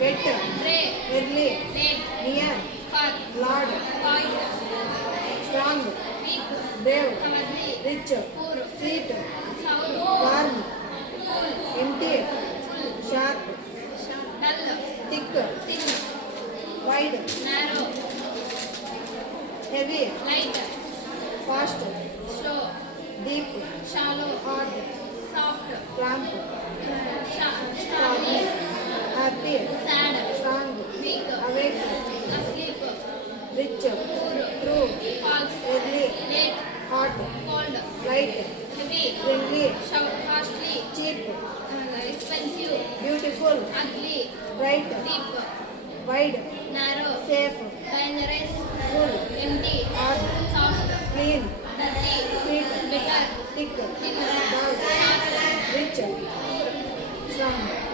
wet, grey, early, late, near, far, large, quiet, strong, weak, brave, cowardly, rich, poor, sweet, sour, warm, cool, empty, full, sharp, dull, thick, thin, wide, narrow, heavy, light, fast, slow, deep, shallow, hard, soft, cramp, stormy, happy, sad, strong, weak, awake, asleep, rich, poor, true, false, early, late, hot, cold, light, heavy, friendly, costly, cheap, expensive, beautiful, ugly, bright, deep, wide, narrow, safe, dangerous, full, empty, hard, soft, clean, dirty, sweet, bitter, thick, thin, dark, sharp, rich, poor, strong.